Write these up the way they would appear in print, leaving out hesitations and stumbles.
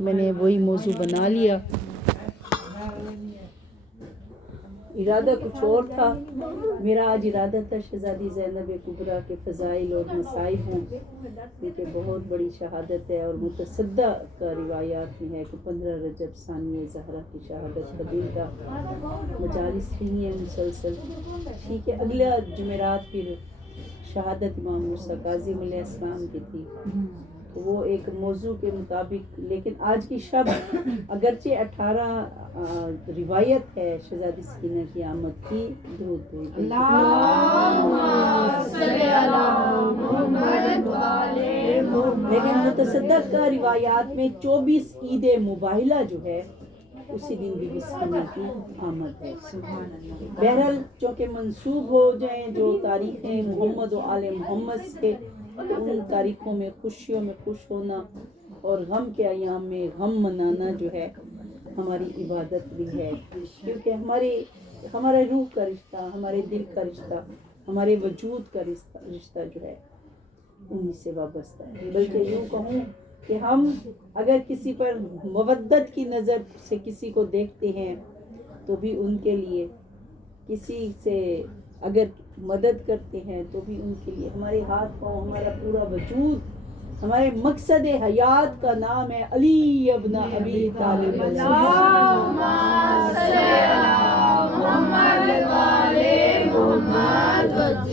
میں نے وہی موضوع بنا لیا. ارادہ کچھ اور تھا میرا. آج ارادہ تھا شہزادی زینب کبریٰ کے فضائل اور مصائب ہوں. دیکھیں بہت بڑی شہادت ہے اور متصدہ کا روایات میں ہے کہ 15 رجب ثانیہ زہرا کی شہادت کا دن تھا. مجالس نہیں ہے مسلسل. ٹھیک ہے اگلا جمعرات پھر شہادت امام موسیٰ کاظم علیہ السلام کی تھی. وہ ایک موضوع کے مطابق، لیکن آج کی شب اگرچہ 18 روایت ہے شہزادی سکینہ کی آمد کی. درود لیکن متصدق کا روایات میں 24 عید مباہلہ جو ہے اسی دن بی بی سکینہ کی آمد ہے. بہرحال چونکہ منسوب ہو جائیں جو تاریخیں محمد و آل محمد کے، ان تاریخوں میں خوشیوں میں خوش ہونا اور غم کے ایام میں غم منانا جو ہے ہماری عبادت بھی ہے. کیونکہ ہمارے روح کا رشتہ، ہمارے دل کا رشتہ، ہمارے وجود کا رشتہ جو ہے انہی سے وابستہ ہے. بلکہ یوں کہوں کہ ہم اگر کسی پر مودت کی نظر سے کسی کو دیکھتے ہیں تو بھی ان کے لیے، کسی سے اگر مدد کرتے ہیں تو بھی ان کے لیے ہمارے ہاتھ پاؤں، ہمارا پورا وجود، ہمارے مقصد حیات کا نام ہے علی ابن ابی طالب.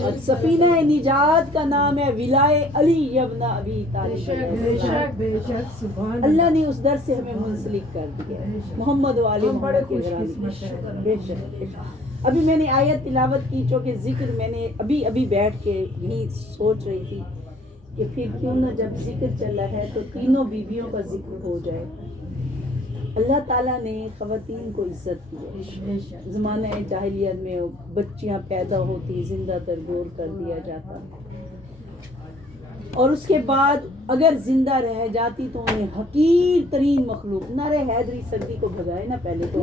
اور سفینہ نجات کا نام ہے ولائے علی ابن ابی طالب. اللہ نے اس در سے ہمیں منسلک کر دیا محمد و آل محمد کے گھرانے. بے شک. ابھی میں نے آیت تلاوت کی چونکہ ذکر میں نے ابھی بیٹھ کے یہی سوچ رہی تھی کہ پھر کیوں نہ جب ذکر چلا ہے تو تینوں بیویوں کا ذکر ہو جائے. اللہ تعالیٰ نے خواتین کو عزت دی ہے. زمانہ جاہلیت میں بچیاں پیدا ہوتی زندہ ترگور کر دیا جاتا، اور اس کے بعد اگر زندہ رہ جاتی تو انہیں حقیر ترین مخلوق. نعرہ حیدری سردی کو بھگائے نا پہلے تو.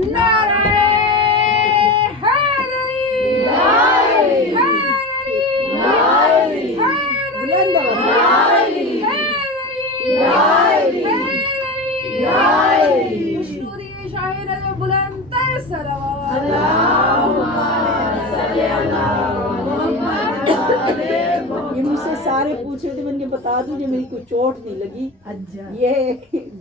یہ مجھ سے سارے پوچھ رہے تھے، میں نے بتا دوں یہ میری کوئی چوٹ نہیں لگی. یہ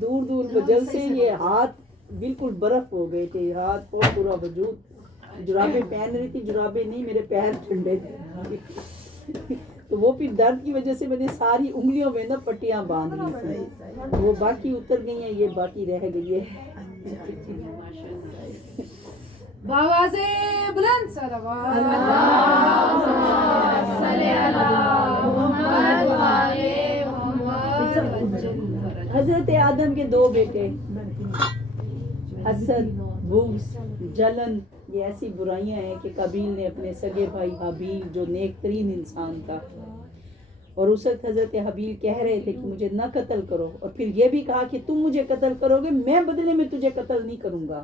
دور دور وجل سے یہ ہاتھ بالکل برف ہو گئے تھے، ہاتھ پورا وجود. جرابیں پہن رہی تھی، جرابیں نہیں، میرے پیر ٹھنڈے تھے. تو وہ پھر درد کی وجہ سے میں نے ساری انگلیوں میں نا پٹیاں باندھ لی تھی. وہ باقی اتر گئی ہیں، یہ باقی رہ گئی ہے. بابا سے بلند صلوات حضرت آدم کے 2 بیٹے حسد، بغض، جلن، یہ ایسی برائیاں ہیں کہ قابیل نے اپنے سگے بھائی حابیل جو نیک ترین انسان تھا، اور اس وقت حضرت حابیل کہہ رہے تھے کہ مجھے نہ قتل کرو، اور پھر یہ بھی کہا کہ تم مجھے قتل کرو گے میں بدلے میں تجھے قتل نہیں کروں گا،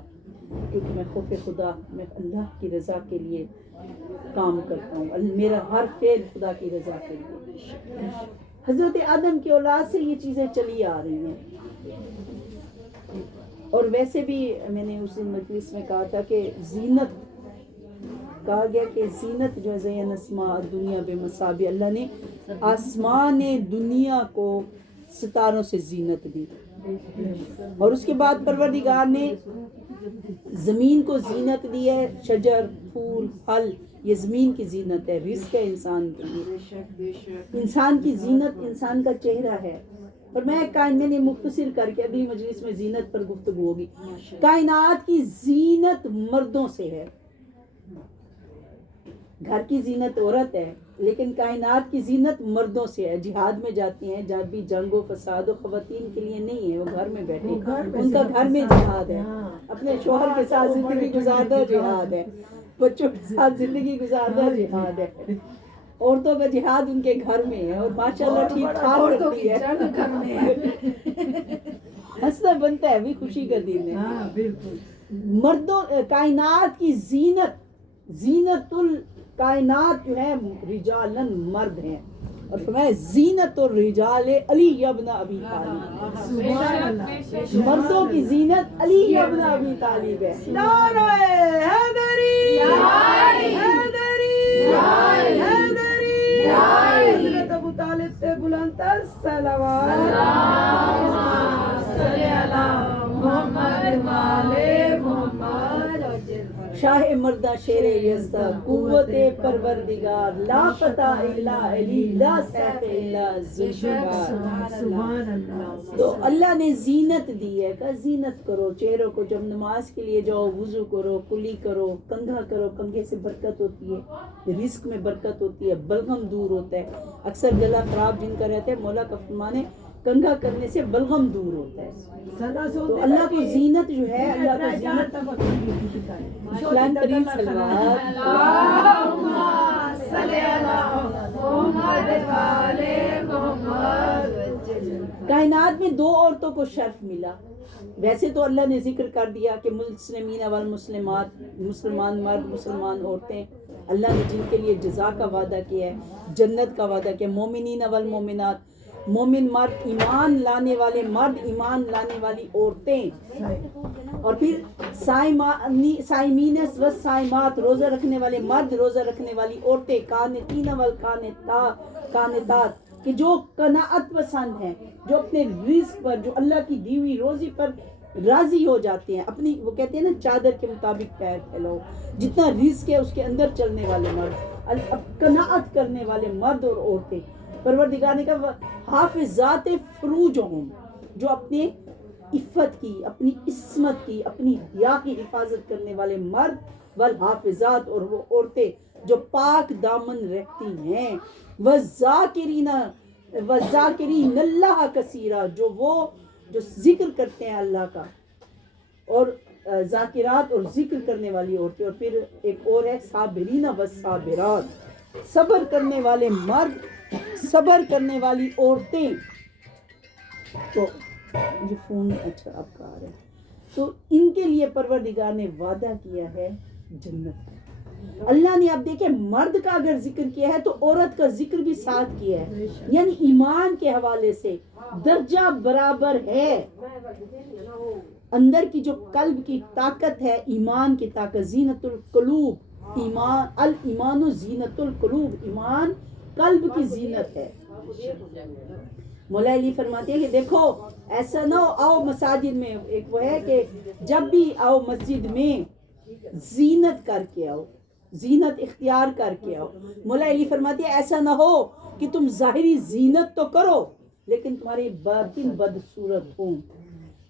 کیونکہ میں خوف خدا، میں اللہ کی رضا کے لیے کام کرتا ہوں، میرا ہر فعل خدا کی رضا کے لیے. حضرت آدم کی اولاد سے یہ چیزیں چلی آ رہی ہیں. اور ویسے بھی میں نے اس دن مجلس میں کہا تھا کہ زینت کہا گیا کہ زینت جو ہے زین اسماء دنیا بے مصابیح، اللہ نے آسمان دنیا کو ستاروں سے زینت دی، اور اس کے بعد پروردگار نے زمین کو زینت دی ہے. شجر، پھول، پھل، یہ زمین کی زینت ہے، رزق ہے انسان کے لیے. انسان کی زینت انسان کا چہرہ ہے. اور میں نے مختصر کر کے اگلی مجلس میں زینت پر گفتگو ہوگی. کائنات کی زینت مردوں سے ہے. گھر کی زینت عورت ہے، لیکن کائنات کی زینت مردوں سے ہے. جہاد میں جاتی ہیں جب بھی جنگ و فساد و خواتین کے لیے نہیں ہے، وہ گھر میں بیٹھے، ان کا گھر میں جہاد ہے، اپنے شوہر کے ساتھ زندگی گزارنا جہاد ہے، بچوں کے ساتھ زندگی گزارنا جہاد ہے. عورتوں کا جہاد ان کے گھر میں ہے، اور ماشاءاللہ ٹھیک ٹھاک کرتی ہے. ہنسنا بنتا ہے بھی، خوشی کا دن ہے. مردوں کائنات کی زینت الکائنات جو ہے رجالن مرد ہیں، اور فرمایا زینت الرجال علی ابن ابی طالب. مردوں کی زینت علی ابن ابی طالب ہے. نعرہ حیدری حیدری حیدری حضرت ابو طالب سے بلند تر صلوات. شاہ مردہ شیر یزدہ قوت پروردگار لا فتح الا علی لا سیف الا ذوالجلال. سبحان اللہ. تو اللہ نے زینت دی ہے کہ زینت کرو چہروں کو. جب نماز کے لیے جاؤ وضو کرو, کلی کرو, کنگھا کرو. کنگھے سے برکت ہوتی ہے, رزق میں برکت ہوتی ہے, بلغم دور ہوتا ہے. اکثر گلا خراب جن کا رہتا ہے مولا کا فرمان ہے کنگھا کرنے سے بلغم دور ہوتا ہے. تو اللہ کو زینت جو ہے, اللہ کو زینت اسلام کریم صلوات. کائنات میں 2 عورتوں کو شرف ملا. ویسے تو اللہ نے ذکر کر دیا کہ مسلمین والمسلمات, مسلمان مرد مسلمان عورتیں اللہ نے جن کے لیے جزا کا وعدہ کیا ہے, جنت کا وعدہ کیا. مومنین والمومنات, مومن مرد, ایمان لانے والے مرد, ایمان لانے والی عورتیں. اور پھر سائمینس و سائمات, روزہ رکھنے والے مرد, روزہ رکھنے والی عورتیں. قانتین والقانتات, کہ جو قناعت پسند ہیں, جو اپنے رزق پر, جو اللہ کی دی ہوئی روزی پر راضی ہو جاتے ہیں. اپنی وہ کہتے ہیں نا چادر کے مطابق پیر پھیلاؤ, جتنا رزق ہے اس کے اندر چلنے والے مرد, قناعت کرنے والے مرد اور عورتیں. پروردگار نے کہا حافظات فروجہم, جو اپنے عفت کی, اپنی عصمت کی, اپنی حیا کی حفاظت کرنے والے مرد. والحافظات, اور وہ عورتیں جو پاک دامن رہتی ہیں. والذاکرین اللہ کثیرا, جو ذکر کرتے ہیں اللہ کا. اور ذاکرات اور ذکر کرنے والی عورتیں. اور پھر ایک اور ہے صابرین والصابرات, صبر کرنے والے مرد, صبر کرنے والی عورتیں. تو یہ فون اچھا آپ کا آ رہا ہے. تو ان کے لیے پروردگار نے وعدہ کیا ہے جنت. اللہ نے اب دیکھیں مرد کا اگر ذکر کیا ہے تو عورت کا ذکر بھی ساتھ کیا ہے, یعنی ایمان کے حوالے سے درجہ برابر ہے. اندر کی جو قلب کی طاقت ہے, ایمان کی طاقت, زینت القلوب, ایمان الایمان زینت القلوب, ایمان قلب کی زینت ہے. مولا علی فرماتے ہیں کہ دیکھو ایسا نہ ہو آؤ مساجد میں, ایک وہ ہے کہ جب بھی آؤ مسجد میں زینت کر کے آؤ, زینت اختیار کر کے آؤ. مولا علی فرماتے ہیں ایسا نہ ہو کہ تم ظاہری زینت تو کرو لیکن تمہاری باطن بدصورت ہوں.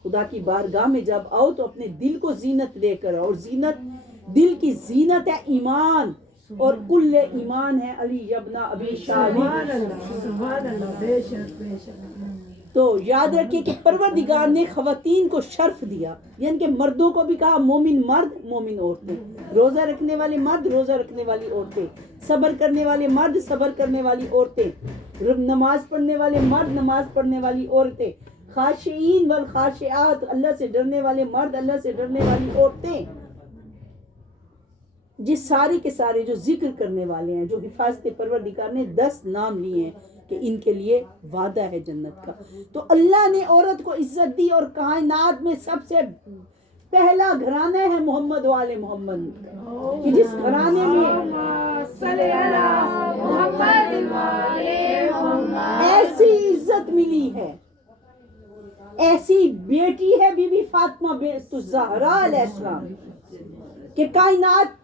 خدا کی بارگاہ میں جب آؤ تو اپنے دل کو زینت دے کر آؤ, اور زینت دل کی زینت ہے ایمان, اور کل ایمان ہے علی ابن ابی طالب. سبحان اللہ. بے شک بے شک. تو یاد رکھیے کہ پروردگار نے خواتین کو شرف دیا, یعنی کہ مردوں کو بھی کہا مومن مرد مومن عورتیں, روزہ رکھنے والے مرد روزہ رکھنے والی عورتیں, صبر کرنے والے مرد صبر کرنے والی عورتیں, نماز پڑھنے والے مرد نماز پڑھنے والی عورتیں, خاشعین والخاشعات, اللہ سے ڈرنے والے مرد اللہ سے ڈرنے والی عورتیں. جس سارے کے سارے جو ذکر کرنے والے ہیں, جو حفاظت پروردگار نے 10 نام لیے ہیں کہ ان کے لیے وعدہ ہے جنت کا. تو اللہ نے عورت کو عزت دی, اور کائنات میں سب سے پہلا گھرانہ ہے محمد و آل محمد, کہ جس گھرانے میں ایسی عزت ملی ہے, ایسی بیٹی ہے بی بی فاطمہ بنت الزہرا علیہ السلام, کہ کائنات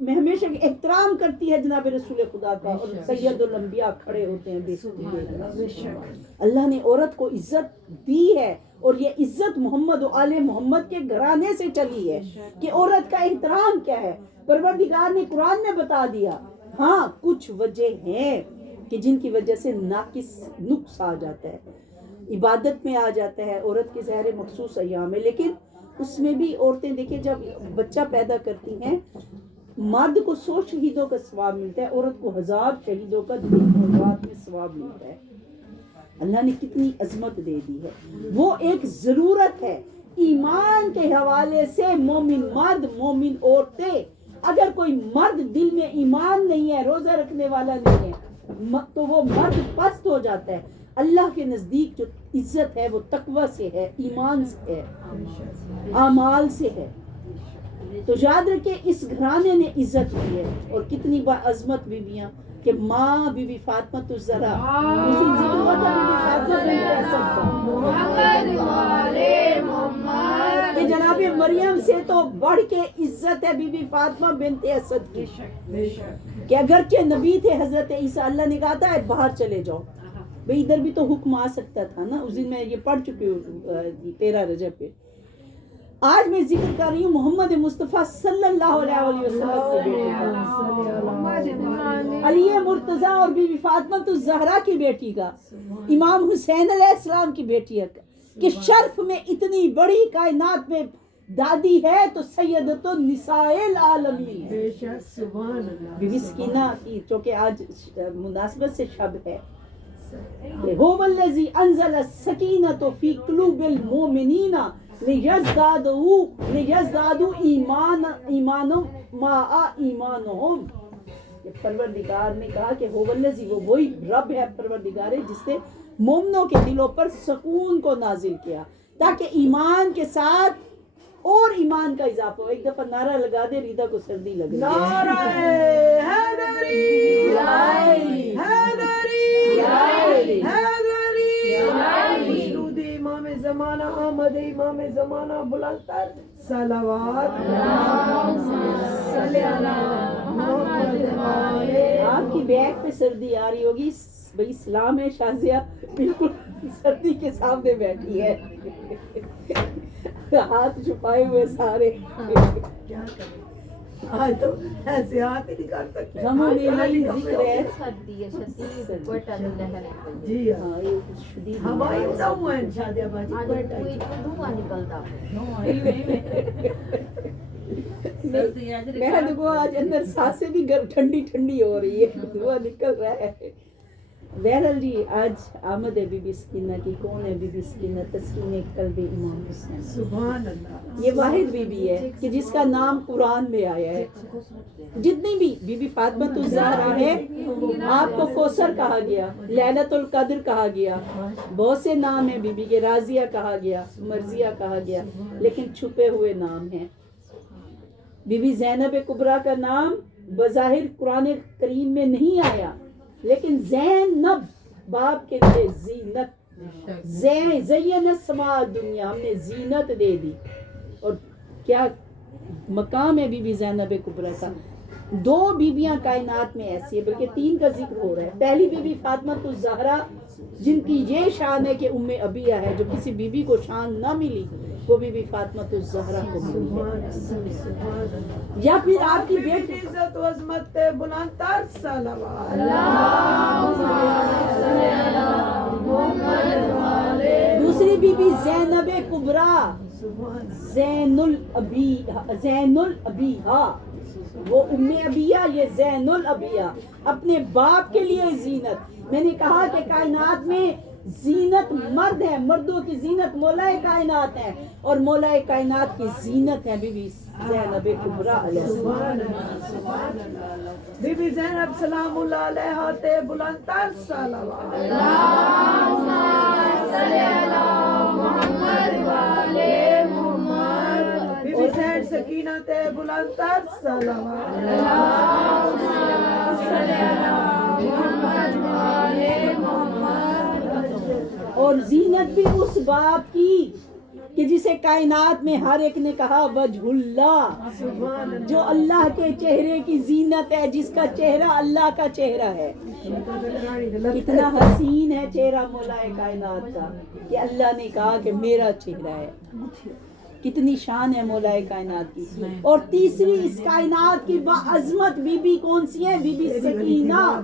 میں ہمیشہ احترام کرتی ہے جناب رسول خدا کا, اور سید الانبیاء کھڑے ہوتے ہیں بے شک. اللہ نے عورت کو عزت دی ہے, اور یہ عزت محمد و آل محمد کے گھرانے سے چلی ہے. کہ عورت کا احترام کیا ہے پروردگار نے قرآن میں بتا دیا. ہاں کچھ وجہ ہیں کہ جن کی وجہ سے نقص آ جاتا ہے, عبادت میں آ جاتا ہے, عورت کے ظاہر مخصوص ایام میں. لیکن اس میں بھی عورتیں دیکھیں جب بچہ پیدا کرتی ہیں, مرد کو 100 شہیدوں کا ثواب ملتا ہے, عورت کو 1000 شہیدوں کا دن اور رات میں ثواب ملتا ہے. اللہ نے کتنی عظمت دے دی ہے. وہ ایک ضرورت ہے ایمان کے حوالے سے. مومن مرد مومن عورتیں, اگر کوئی مرد دل میں ایمان نہیں ہے, روزہ رکھنے والا نہیں ہے, تو وہ مرد پست ہو جاتا ہے. اللہ کے نزدیک جو عزت ہے وہ تقوی سے ہے، ایمان سے ہے، اعمال سے ہے. تو یاد رکھے اس گھرانے نے عزت کی ہے. اور کتنی عظمت بیویاں کہ ماں بی بی فاطمہ الزہرا، اسی ذکر ہوا تھا بی بی فاطمہ بنت اسد کا کہ جناب مریم سے تو بڑھ کے عزت ہے بی بی فاطمہ بنت اسد کی، کہ اگرچہ نبی تھے حضرت عیسیٰ، اللہ نے کہا تھا باہر چلے جاؤ. بھئی ادھر بھی تو حکم آ سکتا تھا نا. اس دن میں یہ پڑھ چکی ہوں 13 رجب پہ. آج میں ذکر کر رہی ہوں محمد مصطفیٰ صلی اللہ علیہ وسلم کی بیٹی کا، علی مرتضیٰ اور بی بی فاطمہ الزہرا کی بیٹی کا، امام حسین علیہ السلام کی بیٹی کا، کہ شرف میں اتنی بڑی کائنات میں دادی ہے تو سیدۃ النساء العالمین بے شک سبحان اللہ. بی بی سکینہ کی، چونکہ آج مناسبت سے شب ہے، هو الذی انزل السکینۃ فی قلوب المؤمنین لیزدادوا ایمانا مع ایمانہم. پروردگار نے کہا کہ هو الذی، وہ وہی رب ہے، پروردگار ہے جس نے مومنوں کے دلوں پر سکون کو نازل کیا تاکہ ایمان کے ساتھ اور ایمان کا اضافہ ہو. ایک دفعہ نعرہ لگا دے، ریدا کو سردی لگ رہی ہے. نعرہ حیدری حیدری حیدری مشرود امام زمانہ آمد امام زمانہ بلند تر صلوات صلی اللہ محمد والے. آپ کی بیک پہ سردی آ رہی ہوگی. بھئی سلام ہے شازیہ، بالکل سردی کے سامنے بیٹھی ہے، ہاتھ چھپائے ہوئے سارے. کیا کریں آج تو ایسے ہاتھ ہی نہیں کر سکتے. غموں میں یہی ذکر ہے. جی ہاں، ہاں، یہ شدید ہماری اداؤں ہیں شادیہ باجی کوئٹہ کی. میں دیکھو آج اندر سانسیں بھی ٹھنڈی ٹھنڈی ہو رہی ہے، دھواں نکل رہا ہے. بہرحال جی، آج آمد ہے بی بی سکینہ کی. کون ہے بی بی سکینہ؟ تسکین قلب امام حسین. سبحان اللہ. یہ واحد بی بی ہے کہ جس کا نام قرآن میں آیا ہے. جتنی بھی بی بی فاطمہ الزہرا ہے، آپ کو کوثر کہا گیا، لیلۃ القدر کہا گیا، بہت سے نام ہیں. بی بی کے راضیہ کہا گیا، مرضیہ کہا گیا، لیکن چھپے ہوئے نام ہیں. بی بی زینب کبریٰ کا نام بظاہر قرآن کریم میں نہیں آیا، لیکن زینب باپ کے لیے زینت، زین السماء دنیا، ہم نے زینت دے دی. اور کیا مقام ہے بی بی زینب کبریٰ کا. 2 بیویاں کائنات میں ایسی ہے، بلکہ 3 کا ذکر ہو رہا ہے. پہلی بی بی فاطمہ الزہرا، جن کی یہ شان ہے کہ ام ابیہ ہے. جو کسی بی بی کو شان نہ ملی وہ بی بی فاطمہ الزہرا کو ملی ہے. یا پھر آپ کی بیٹی عزت و عظمت تے بلند تر صلوات. دوسری بی بی زینب کبریٰ، زین الابیہ، وہ ام ابیہ، یہ زین الابیہ، اپنے باپ کے لیے زینت. میں نے کہا کہ کائنات میں زینت مرد ہے، مردوں کی زینت مولا کائنات ہے، اور مولا کائنات کی زینت ہے بی بی زینب کبریٰ علیہ السلام. بی بی زینب سلام اللہ علیہا تے بلند تر صلوات. بی بی زین سکینہ تے بلند تر صلوات. اور زینت بھی اس باپ کی کہ جسے کائنات میں ہر ایک نے کہا وجہ اللہ، جو اللہ کے چہرے کی زینت ہے، جس کا چہرہ اللہ کا چہرہ ہے. کتنا حسین ہے چہرہ مولا کائنات کا کہ اللہ نے کہا کہ میرا چہرہ ہے. کتنی شان ہے مولا کائنات کی. اور تیسری اس کائنات کی باعظمت بی بی کون سی ہے؟ بی بی سکینہ.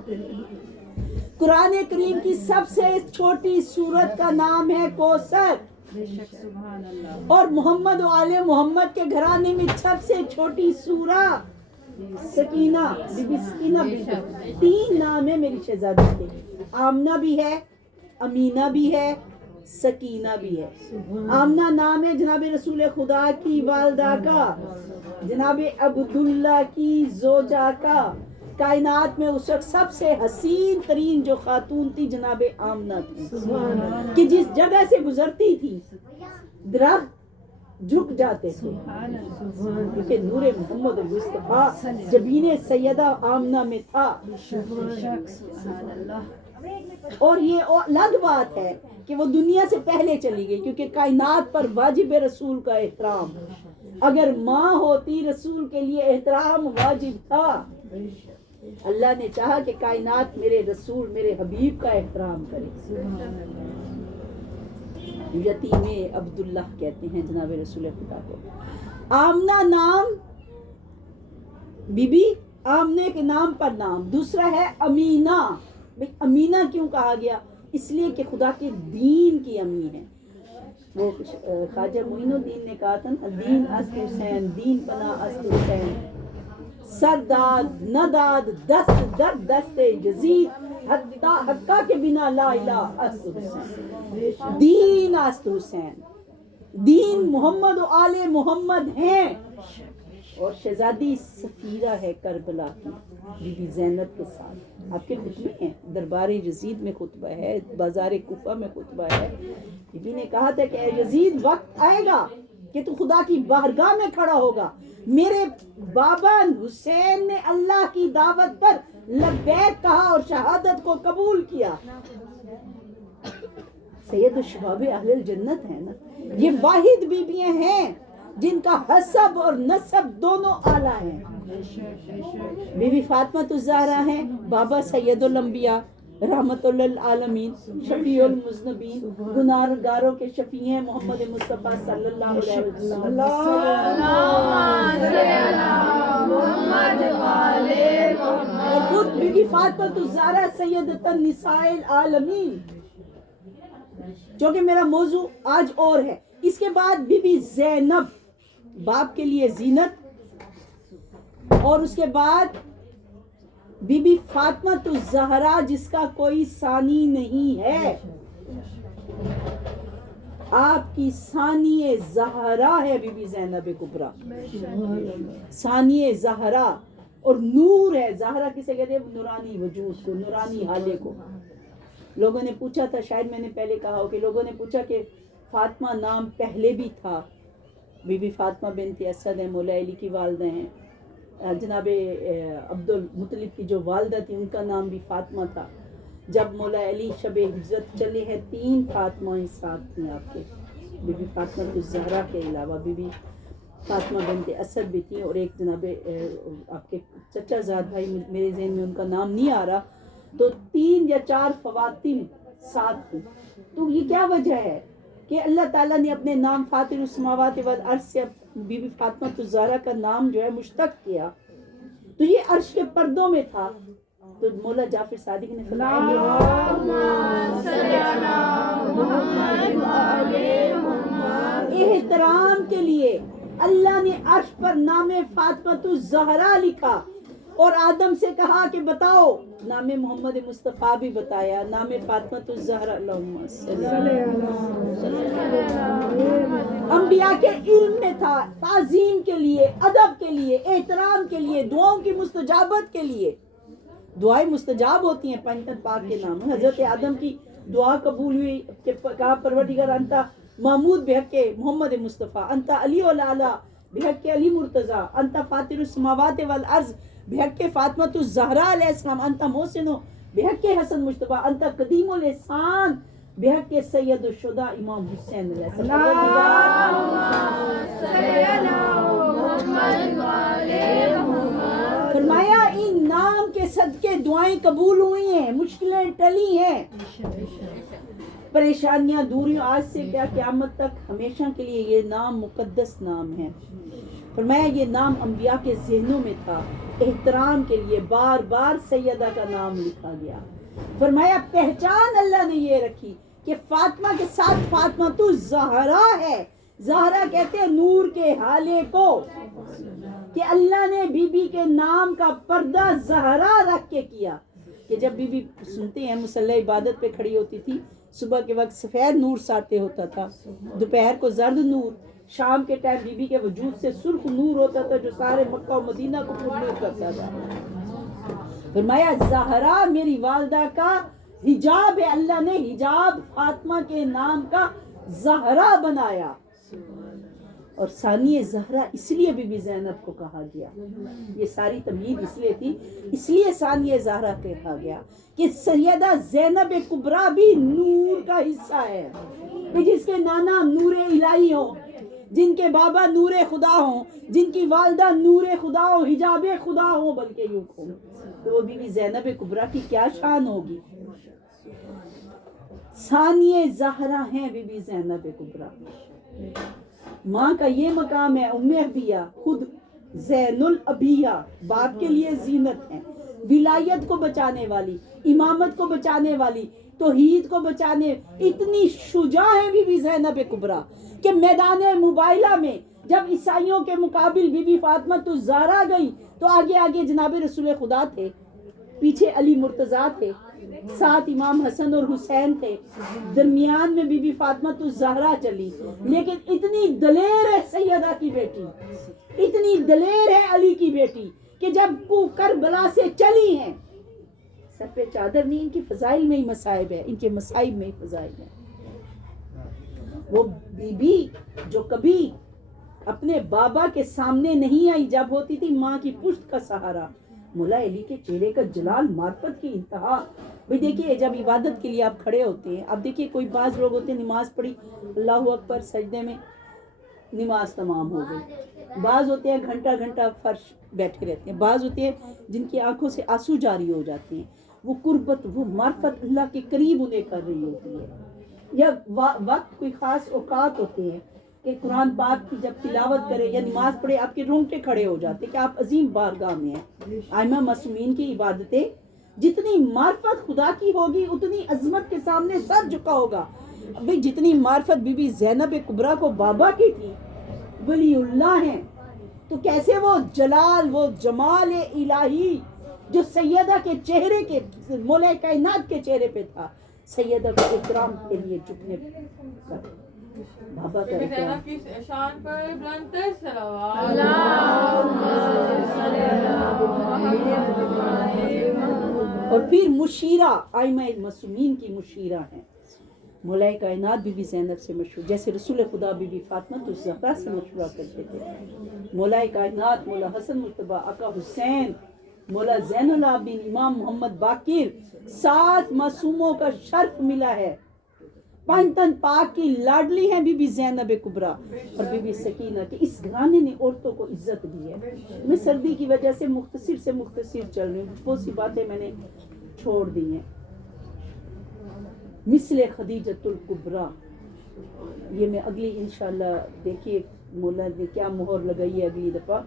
قرآن کریم کی سب سے چھوٹی سورت کا نام ہے کوثر، اور محمد و آل محمد کے گھرانے میں سب سے چھوٹی سورہ سکینہ، بی بی سکینہ. 3 نام ہے میری شہزادی کے. آمنہ بھی ہے، امینہ بھی ہے، سکینہ بھی ہے. آمنہ نام ہے جناب رسول خدا کی والدہ کا، جناب عبداللہ کی زوجہ کا. کائنات میں اس وقت سب سے حسین ترین جو خاتون تھی جناب آمنہ تھی، کہ جس جگہ سے گزرتی تھی درخت جھک جاتے تھے، کیونکہ نور محمد مصطفیٰ جبین سیدہ آمنہ میں تھا۔ اور یہ الگ بات ہے کہ وہ دنیا سے پہلے چلی گئی، کیونکہ کائنات پر واجب رسول کا احترام، اگر ماں ہوتی رسول کے لیے احترام واجب تھا۔ اللہ نے چاہا کہ کائنات میرے رسول میرے حبیب کا احترام کرے۔ یتیم عبداللہ کہتے ہیں جناب رسول خدا کو۔ آمنہ نام بی بی آمنے کے نام پر نام، دوسرا ہے امینہ۔ امینہ کیوں کہا گیا؟ اس لیے کہ خدا کے دین کی امی ہے۔ وہ خواجہ معین الدین نے کہا تھا نا، دین است حسین، دین بنا است حسین، سرداد نداد دست در دست جزید، حقہ کے بنا لا الہ است حسین۔ دین است حسین، دین محمد و آل محمد ہیں، اور شہزادی سفیرہ ہے کربلا کی بی بی زینب کے ساتھ۔ آپ کے خطبے ہیں، دربار یزید میں خطبہ ہے، بازار کوفہ میں خطبہ ہے۔ بی بی نے کہا تھا کہ اے یزید، وقت آئے گا کہ تو خدا کی بارگاہ میں کھڑا ہوگا۔ میرے بابا حسین نے اللہ کی دعوت پر لبیک کہا اور شہادت کو قبول کیا۔ سید الشباب اہل الجنت ہیں نا، یہ واحد بیبیاں ہیں جن کا حسب اور نسب دونوں اعلیٰ ہیں۔ بی بی فاطمہ الزہرا ہیں، بابا سید الانبیاء رحمت للعالمین، شفیع المذنبین، گناہگاروں کے شفیع ہیں محمد مصطفیٰ صلی اللہ علیہ وسلم۔ اور خود بی بی فاطمہ الزہرا سیدۃ النساء العالمین، جو کہ میرا موضوع آج اور ہے۔ اس کے بعد بی بی زینب، باپ کے لیے زینت، اور اس کے بعد بی بی فاطمہ الزہرا جس کا کوئی ثانی نہیں ہے، آپ کی ثانی زہرا ہے بی بی زینب کبریٰ، ثانی زہرا، اور نور ہے۔ زہرا کسے کہتے ہیں؟ نورانی وجود کو، نورانی حالے کو۔ لوگوں نے پوچھا تھا، شاید میں نے پہلے کہا ہو، کہ لوگوں نے پوچھا کہ فاطمہ نام پہلے بھی تھا؟ بی بی فاطمہ بنت اسد ہیں، مولا علی کی والدہ ہیں۔ جناب عبد المطلب کی جو والدہ تھی ان کا نام بھی فاطمہ تھا۔ جب مولا علی شب ہجرت چلے ہیں، 3 فاطمہ ساتھ تھیں آپ کے، بی بی فاطمہ الزہرا کے علاوہ بی بی فاطمہ بنت اسد بھی تھی، اور ایک جناب آپ کے چچا زاد بھائی، میرے ذہن میں ان کا نام نہیں آ رہا، تو 3 یا 4 خواتین ساتھ تھیں۔ تو یہ کیا وجہ ہے کہ اللہ تعالیٰ نے اپنے نام فاطر السماوات والارض سے بی بی فاطمہ الزہرا کا نام جو ہے مشتق کیا؟ تو یہ عرش کے پردوں میں تھا۔ تو مولا جعفر صادق نے احترام کے لیے اللہ نے عرش پر نام فاطمہ الزہرا لکھا، اور آدم سے کہا کہ بتاؤ، نام محمد مصطفیٰ بھی بتایا، نام فاطمہ الزہرا۔ اللہم صلی انبیاء کے علم میں تھا، تعظیم کے لیے، ادب کے لیے، احترام کے لیے، دعاؤں کی مستجابت کے لیے۔ دعائیں مستجاب ہوتی ہیں پنجتن پاک کے نام۔ حضرت آدم کی دعا قبول ہوئی کہ کہا پروردگار انتا محمود بحق محمد مصطفیٰ، انتا علی الاعلیٰ بحق علی مرتضیٰ، انتا فاطر السماوات والارض بحق فاطمہ الزہرا علیہ السلام، انتا محسن بحق حسن مجتبیٰ، انتا قدیم الاحسان بحق سید الشہداء امام حسین علیہ السلام۔ فرمایا ان نام کے صدقے دعائیں قبول ہوئی ہیں، مشکلیں ٹلی ہیں، پریشانیاں دوریوں، آج سے کیا قیامت تک ہمیشہ کے لیے یہ نام مقدس نام ہے۔ فرمایا یہ نام انبیاء کے ذہنوں میں تھا، احترام کے لیے بار بار سیدہ کا نام لکھا گیا۔ فرمایا پہچان اللہ نے یہ رکھی کہ فاطمہ کے ساتھ فاطمہ تو زہرا ہے۔ زہرا کہتے ہیں نور کے حالے کو، کہ اللہ نے بی بی کے نام کا پردہ زہرا رکھ کے کیا، کہ جب بی بی سنتے ہیں مصلی عبادت پہ کھڑی ہوتی تھی، صبح کے وقت سفید نور ساتے ہوتا تھا، دوپہر کو زرد نور، شام کے ٹائم بی بی کے وجود سے سرخ نور ہوتا تھا جو سارے مکہ و مدینہ کو پُر نور کرتا تھا۔ فرمایا زہرا میری والدہ کا حجاب ہے، اللہ نے حجاب فاطمہ کے نام کا زہرا بنایا. اور ثانیہ زہرا اس لیے بی بی زینب کو کہا گیا، یہ ساری تمہید اس لیے تھی، اس لیے ثانیہ زہرا کہا گیا کہ سیدہ زینب کبریٰ بھی نور کا حصہ ہے، کہ جس کے نانا نور الہی ہوں، جن کے بابا نور خدا ہوں، جن کی والدہ نور خدا ہو، حجاب خدا ہو، بلکہ یوں ہو، تو وہ بی بی زینب کبریٰ کی کیا شان ہوگی. ثانیہ زہرا ہیں بی بی زینب کبریٰ. ماں کا یہ مقام ہے، ام ابیہ خود زین الابیہ، باپ کے لیے زینت ہیں، ولایت کو بچانے والی، امامت کو بچانے والی، توحید کو بچانے، اتنی شجاع ہے بی بی زینب کبریٰ کہ میدان مباہلہ میں جب عیسائیوں کے مقابل بی بی فاطمہ الزہرا گئی تو آگے آگے جناب رسول خدا تھے، پیچھے علی مرتضیٰ تھے، ساتھ امام حسن اور حسین تھے، درمیان میں بی بی فاطمہ الزہرا چلی. لیکن اتنی دلیر ہے سیدہ کی بیٹی، اتنی دلیر ہے علی کی بیٹی کہ جب وہ کربلا سے چلی ہیں، سر پہ چادر نہیں، ان کی فضائل میں ہی مصائب ہے، ان کے مصائب میں ہی فضائل ہے. وہ بی بی جو کبھی اپنے بابا کے سامنے نہیں آئی، جب ہوتی تھی ماں کی پشت کا سہارا. مولا علی کے چہرے کا جلال، معرفت کی انتہا. بھئی دیکھیے جب عبادت کے لیے آپ کھڑے ہوتے ہیں، اب دیکھیے کوئی بعض لوگ ہوتے ہیں نماز پڑھی، اللہ اکبر، سجدے میں نماز تمام ہو گئی. بعض ہوتے ہیں گھنٹہ گھنٹہ فرش بیٹھے رہتے ہیں، بعض ہوتے ہیں جن کی آنکھوں سے آنسو جاری ہو جاتے ہیں. وہ قربت، وہ معرفت اللہ کے قریب انہیں کر رہی ہوتی ہے. یا وقت کوئی خاص اوقات ہوتے ہیں کہ قرآن پاک کی جب تلاوت کرے یا نماز پڑھے آپ کے رونگٹے کھڑے ہو جاتے کہ آپ عظیم بارگاہ میں ہیں. آئمہ معصومین کی عبادتیں، جتنی معرفت خدا کی ہوگی اتنی عظمت کے سامنے سر جھکا ہوگا. بھئی جتنی معرفت بی بی زینب کبریٰ کو بابا کی تھی، ولی اللہ ہیں، تو کیسے وہ جلال، وہ جمال الہی جو سیدہ کے چہرے کے، مولا کائنات کے چہرے پہ تھا، سیدہ کو اکرام کے لیے جھکنے کا بابا کا اکرام. کی شان پر بلند تر صلوات. اور پھر مشیرہ، آئمہ معصومین کی مشیرہ ہیں. مولا کائنات بی بی زینب سے مشہور، جیسے رسول خدا بی بی فاطمہ الزہرا سے مشورہ کرتے تھے. مولا کائنات، مولا حسن مجتبیٰ، آقا حسین، مولا زین العابدین، امام محمد باقر، 7 معصوموں کا شرف ملا ہے. پانچ پاک کی لاڈلی ہیں بی بی زینب کبریٰ اور بی بی سکینہ کی. اس گھرانے نے عورتوں کو عزت دی ہے. میں سردی کی وجہ سے مختصر چل رہی ہوں، بہت سی باتیں میں نے چھوڑ دی ہیں. مثل خدیجۃ الکبریٰ، یہ میں اگلی انشاءاللہ، دیکھیے مولا نے کیا مہر لگائی ہے اگلی دفعہ،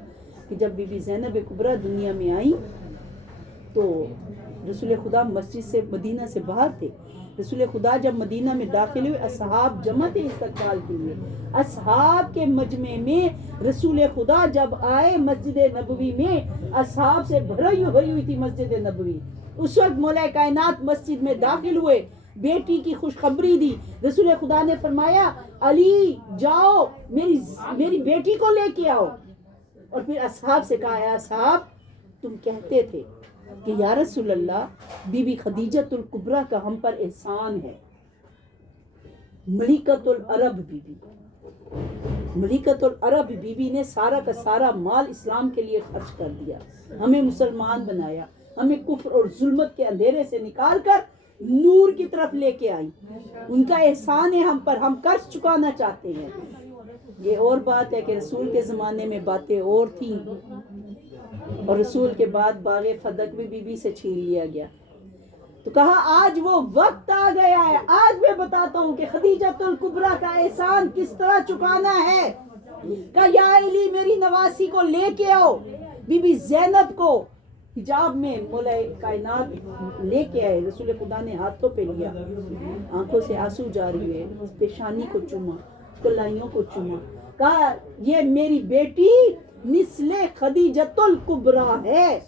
کہ جب بی بی زینب کبریٰ دنیا میں آئیں تو رسول خدا مسجد سے، مدینہ سے باہر تھے. رسول خدا جب مدینہ میں داخل ہوئے، اصحاب جمع تھے استقبال کے لیے. اصحاب کے مجمع میں رسول خدا جب آئے مسجد نبوی میں، اصحاب سے بھری ہوئی تھی مسجد نبوی. اس وقت مولا کائنات مسجد میں داخل ہوئے، بیٹی کی خوشخبری دی. رسول خدا نے فرمایا علی جاؤ میری بیٹی کو لے کے آؤ. اور پھر اصحاب سے کہا، اے اصحاب، تم کہتے تھے کہ یا رسول اللہ بی بی خدیجۃ الکبریٰ کا ہم پر احسان ہے. ملکۃ العرب بی بی، ملکۃ العرب بی بی نے سارا کا سارا مال اسلام کے لیے خرچ کر دیا، ہمیں مسلمان بنایا، ہمیں کفر اور ظلمت کے اندھیرے سے نکال کر نور کی طرف لے کے آئی. ان کا احسان ہے ہم پر، ہم قرض چکانا چاہتے ہیں. یہ اور بات ہے کہ رسول کے زمانے میں باتیں اور تھیں، اور رسول کے بعد باغ فدق بھی بی بی سے چھین لیا گیا. تو کہا آج وہ وقت آ گیا ہے، آج میں بتاتا ہوں کہ خدیجۃ الکبریٰ کا احسان کس طرح چکانا ہے. کہا یا علی میری نواسی کو لے کے آؤ. بی بی زینب کو حجاب میں مولا کائنات لے کے آئے. رسول خدا نے ہاتھوں پہ لیا، آنکھوں سے آنسو جاری ہوئے، پیشانی کو چوما، کلائیوں کو چوما. کہا یہ میری بیٹی مثل خدیجۃ الکبریٰ ہے.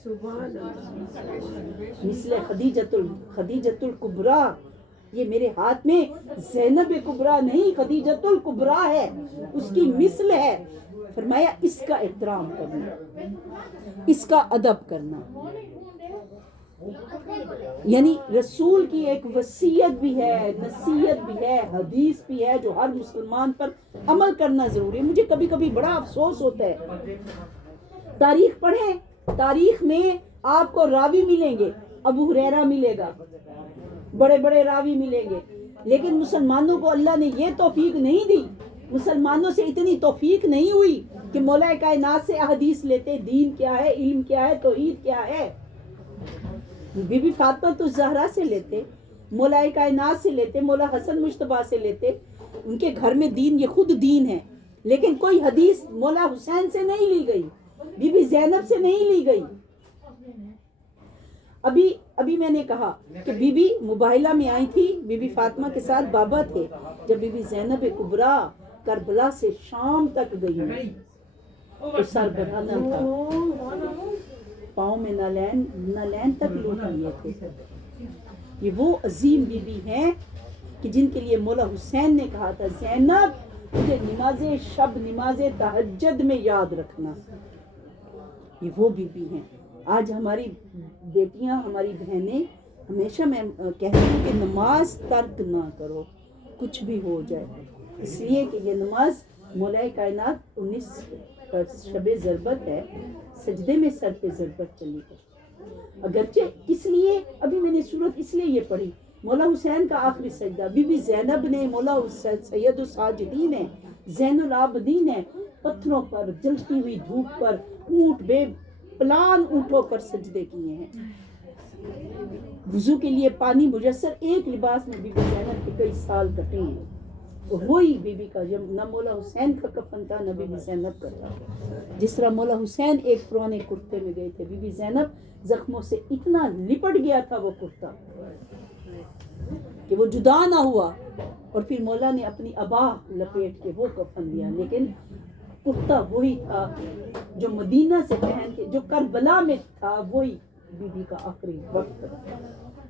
مثل خدیجۃ الکبریٰ، یہ میرے ہاتھ میں زینب کبریٰ نہیں، خدیجۃ الکبریٰ ہے، اس کی مثل ہے. فرمایا اس کا احترام کرنا، اس کا ادب کرنا. یعنی رسول کی ایک وصیت بھی ہے، نصیحت بھی ہے، حدیث بھی ہے جو ہر مسلمان پر عمل کرنا ضروری ہے۔ مجھے کبھی کبھی بڑا افسوس ہوتا ہے، تاریخ پڑھیں، تاریخ میں آپ کو راوی ملیں گے، ابو ہریرہ ملے گا، بڑے بڑے راوی ملیں گے، لیکن مسلمانوں کو اللہ نے یہ توفیق نہیں دی، مسلمانوں سے اتنی توفیق نہیں ہوئی کہ مولا کائنات سے احادیث لیتے، دین کیا ہے، علم کیا ہے، توحید کیا ہے۔ بی بی فاطمہ تو زہرا سے لیتے، مولا کائنات سے لیتے، مولا حسن مجتبیٰ سے لیتے، ان کے گھر میں دین، یہ خود دین ہے، لیکن کوئی حدیث مولا حسین سے نہیں لی گئی، بی بی زینب سے نہیں لی گئی۔ ابھی میں نے کہا کہ بی بی مباہلہ میں آئی تھی، بی بی فاطمہ کے ساتھ بابا تھے، جب بی بی زینب کبریٰ کربلا سے شام تک گئی تو سر بڑھانا تھا، پاؤں میں نالین تک لوٹ لیے تھے۔ یہ وہ عظیم بی بی ہیں کہ جن کے لیے مولا حسین نے کہا تھا زینب مجھے نماز شب، نماز تہجد میں یاد رکھنا۔ یہ وہ بی بی ہیں۔ آج ہماری بیٹیاں، ہماری بہنیں، ہمیشہ میں کہتی ہوں کہ نماز ترک نہ کرو، کچھ بھی ہو جائے، اس لیے کہ یہ نماز مولا کائنات 19 شب ضربت ہے، سجدے میں سر پہ ضربت چلی ہے۔ اگرچہ اس لیے ابھی میں نے صورت اس لیے یہ پڑھی، مولا حسین کا آخری سجدہ، بی بی زینب نے، مولا سید الساجدین ہے، زین العابدین ہے، پتھروں پر، جلتی ہوئی دھوپ پر، اونٹ، بے پلان اونٹوں پر سجدے کیے ہیں۔ وضو کے لیے پانی مجسر ایک لباس میں بی بی زینب کے کئی سال کٹے ہیں۔ وہی بی بی کا، جب نہ مولا حسین کا کفن تھا نہ بی بی زینب کا تھا۔ جس طرح مولا حسین ایک پرانے کرتے میں گئے تھے، بی بی زینب زخموں سے اتنا لپٹ گیا تھا وہ کرتا کہ وہ جدا نہ ہوا، اور پھر مولا نے اپنی ابا لپیٹ کے وہ کفن دیا، لیکن کرتا وہی تھا جو مدینہ سے پہن کے، جو کربلا میں تھا، وہی بی بی کا آخری وقت تھا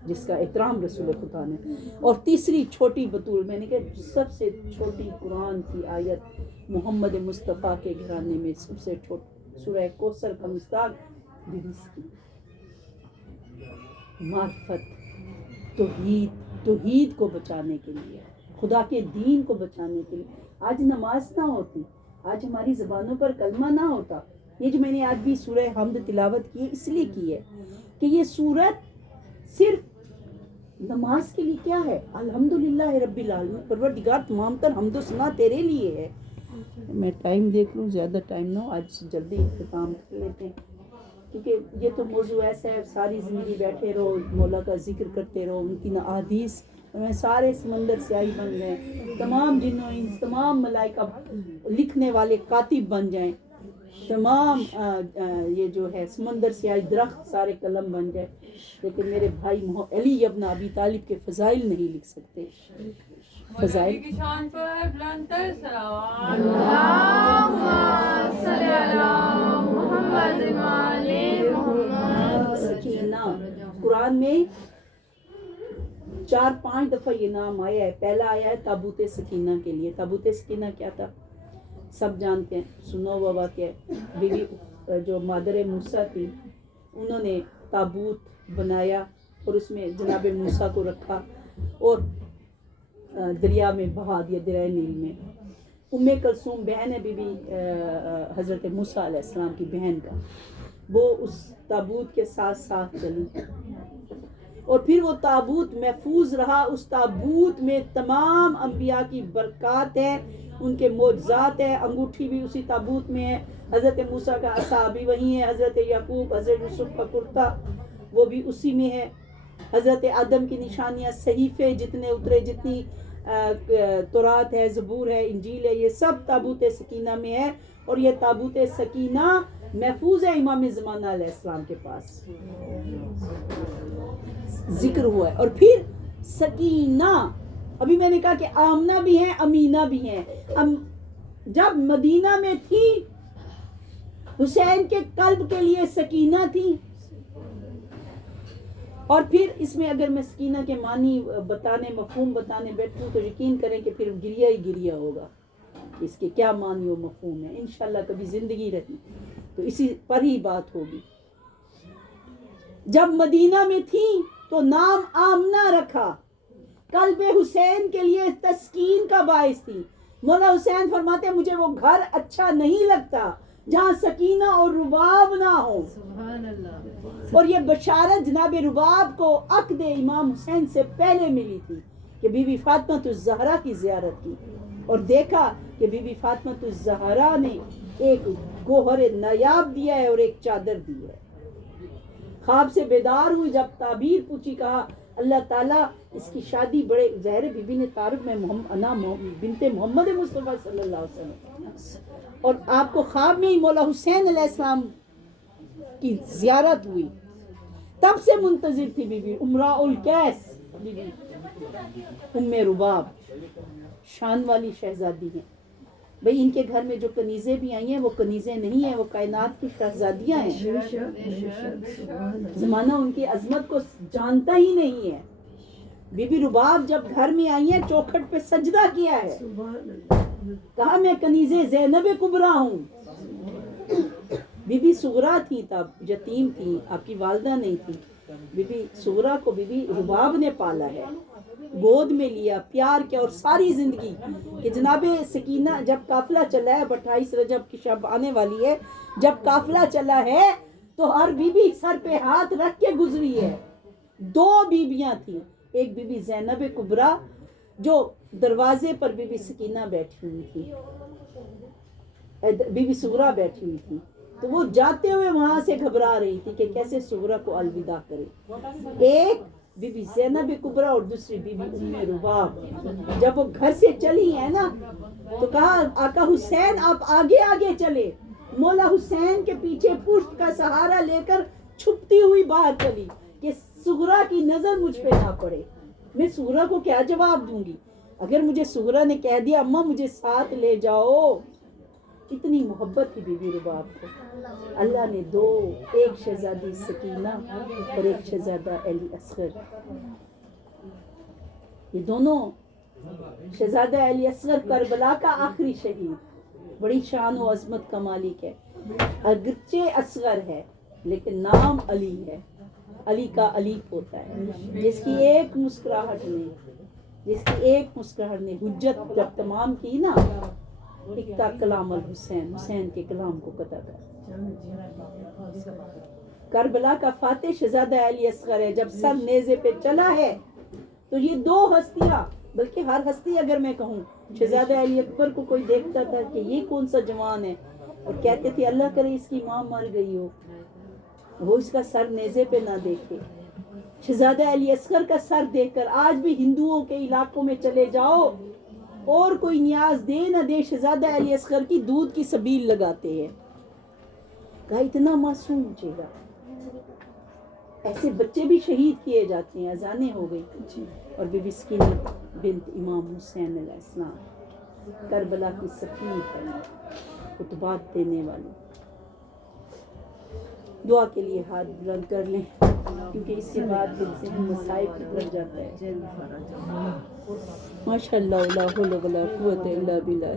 جس کا احترام رسول خدا نے۔ اور تیسری چھوٹی بطول، میں نے کہا سب سے چھوٹی قرآن کی آیت محمد مصطفیٰ کے گھرانے میں سب سے چھوٹی سورہ کوثر کا مصداق بی بی کی معرفت، توحید کو بچانے کے لیے، خدا کے دین کو بچانے کے لیے۔ آج نماز نہ ہوتی، آج ہماری زبانوں پر کلمہ نہ ہوتا۔ یہ جو میں نے آج بھی سورہ حمد تلاوت کی ہے، اس لیے کی ہے کہ یہ سورت صرف نماز کے لیے کیا ہے، الحمدللہ رب العالمین، پروردگار تمام تر حمد و ثنا تیرے لیے ہے۔ میں ٹائم دیکھ لوں، زیادہ ٹائم نہ ہو، آج جلدی اختتام کر لیتے ہیں، کیونکہ یہ تو موضوع ایسا ہے ساری زندگی بیٹھے رہو، مولا کا ذکر کرتے رہو، ان کی احادیث میں سارے سمندر سیاہی بن گئے، تمام جنوں انس، تمام ملائکہ لکھنے والے کاتب بن جائیں، تمام یہ جو ہے سمندر سیاہی درخت سارے قلم بن جائے، لیکن میرے بھائی علی ابن ابی طالب کے فضائل نہیں لکھ سکتے۔ فضائل کی شان پر بلند تر صلوات، اللہم صلی علی محمد وعلی محمد۔ سکینہ، قرآن میں 4-5 دفعہ یہ نام آیا ہے۔ پہلا آیا ہے تابوت سکینہ کے لیے۔ تابوت سکینہ کیا تھا سب جانتے ہیں، سنو ہوا واقعہ ہے۔ بیوی جو مادر موسیٰ تھی، انہوں نے تابوت بنایا اور اس میں جناب موسیٰ کو رکھا اور دریا میں بہا دیا، دریائے نیل میں۔ ام کلثوم بہن ہے بی بی حضرت موسیٰ علیہ السلام کی بہن کا، وہ اس تابوت کے ساتھ ساتھ چلی، اور پھر وہ تابوت محفوظ رہا۔ اس تابوت میں تمام انبیاء کی برکات ہے، ان کے معجزات ہیں، انگوٹھی بھی اسی تابوت میں ہے، حضرت موسیٰ کا عصا بھی وہیں ہے، حضرت یعقوب، حضرت یوسف کا کرتا وہ بھی اسی میں ہے، حضرت آدم کی نشانیاں، صحیفے جتنے اترے، جتنی تورات ہے، زبور ہے، انجیل ہے، یہ سب تابوت سکینہ میں ہے، اور یہ تابوت سکینہ محفوظ ہے امام زمانہ علیہ السلام کے پاس، ذکر ہوا ہے۔ اور پھر سکینہ، ابھی میں نے کہا کہ آمنہ بھی ہیں، امینہ بھی ہیں۔ جب مدینہ میں تھی، حسین کے قلب کے لیے سکینہ تھی، اور پھر اس میں اگر میں سکینہ کے معنی بتانے، مفہوم بتانے بیٹھوں تو یقین کریں کہ پھر گریہ ہی گریہ ہوگا، اس کے کیا معنی و مفہوم ہے۔ انشاءاللہ کبھی زندگی رہی تو اسی پر ہی بات ہوگی۔ جب مدینہ میں تھی تو نام آمنہ رکھا، قلب حسین کے لیے تسکین کا باعث تھی۔ مولا حسین فرماتے ہیں مجھے وہ گھر اچھا نہیں لگتا جہاں سکینہ اور رباب نہ ہو۔ اور یہ بشارت جناب رباب کو عقد امام حسین سے پہلے ملی تھی کہ بی بی فاطمہ الزہرا کی زیارت کی اور دیکھا کہ بی بی فاطمہ الزہرا نے ایک گوہر نایاب دیا ہے اور ایک چادر دی ہے۔ خواب سے بیدار ہوئی، جب تعبیر پوچھی، کہا اللہ تعالیٰ اس کی شادی بڑے زہر بی بی نے تعارف میں انا بنت محمد مصطفیٰ صلی اللہ علیہ وسلم، اور آپ کو خواب میں ہی مولا حسین علیہ السلام کی زیارت ہوئی۔ تب سے منتظر تھی بی بی امراء القیس، بی بی ام رباب، شان والی شہزادی ہیں۔ بھئی ان کے گھر میں جو کنیزیں بھی آئی ہیں وہ کنیزیں نہیں ہیں، وہ کائنات کی شہزادیاں ہیں۔ زمانہ ان کی عظمت کو جانتا ہی نہیں ہے۔ بی بی رباب جب گھر میں آئی ہیں چوکھٹ پہ سجدہ کیا ہے، کہا میں کنیزیں زینب کبریٰ ہوں۔ بی بی صغریٰ تھی، تب یتیم تھی، آپ کی والدہ نہیں تھی۔ بی بی صغریٰ کو بی بی رباب نے پالا ہے، گود میں لیا، پیار کیا، اور ساری زندگی کہ جناب سکینہ جب قافلہ چلا ہے، 28 رجب کی شب آنے والی ہے، جب قافلہ چلا ہے تو ہر بی بی سر پہ ہاتھ رکھ کے گزری ہے۔ 2 بیویاں تھیں، ایک بی بی زینب کبریٰ جو دروازے پر بی بی سکینہ بیٹھی ہوئی تھی، بی بی صغریٰ بیٹھی ہوئی تھی، تو وہ جاتے ہوئے وہاں سے گھبرا رہی تھی کہ کیسے صغریٰ کو الوداع کرے۔ ایک بی بی زینب کبریٰ اور دوسری بی بی ام رباب جب وہ گھر سے چلی ہیں نا تو کہا آقا حسین آپ آگے آگے چلے۔ مولا حسین کے پیچھے پشت کا سہارا لے کر چھپتی ہوئی باہر چلی کہ صغریٰ کی نظر مجھ پہ نہ پڑے۔ میں صغریٰ کو کیا جواب دوں گی؟ اگر مجھے صغریٰ نے کہہ دیا اماں مجھے ساتھ لے جاؤ، اتنی محبت تھی بی بی رباب کو۔ اللہ نے 2، ایک شہزادی سکینہ اور ایک شہزادہ علی اصغر، یہ دونوں شہزادہ علی اصغر کربلا کا آخری شہید، بڑی شان و عظمت کا مالک ہے، اگرچہ اصغر ہے لیکن نام علی ہے، علی کا علی ہوتا ہے، جس کی ایک مسکراہٹ نے حجت جب تمام کی نا، اکتا کلام الحسین، حسین کے کلام کو قطع کر۔ کربلا کا فاتح شہزادہ علی اصغر ہے۔ جب سر نیزے پہ چلا ہے تو یہ 2 ہستیاں، بلکہ ہر ہستی اگر میں کہوں، شہزادہ علی اکبر کو کوئی دیکھتا تھا کہ یہ کون سا جوان ہے اور کہتے تھے اللہ کرے اس کی ماں مر گئی ہو، وہ اس کا سر نیزے پہ نہ دیکھے۔ شہزادہ علی اصغر کا سر دیکھ کر آج بھی ہندوؤں کے علاقوں میں چلے جاؤ اور کوئی نیاز دے نہ دے، شہزادہ علی اصغر کی دودھ کی سبیل لگاتے ہیں۔ کہا اتنا معصوم چہرہ، ایسے بچے بھی شہید کیے جاتے ہیں۔ اذانیں ہو گئی اور بی بی سکینہ بنت امام حسین علیہ السلام کربلا کی سفیر ہے، خطبات دینے والی۔ دعا کے لیے ہاتھ بلند کر لیں کیونکہ اس کے بعد دل سے مسائب کی طرف جاتا ہے۔ ماشاء اللہ لا حول ولا قوت الا باللہ۔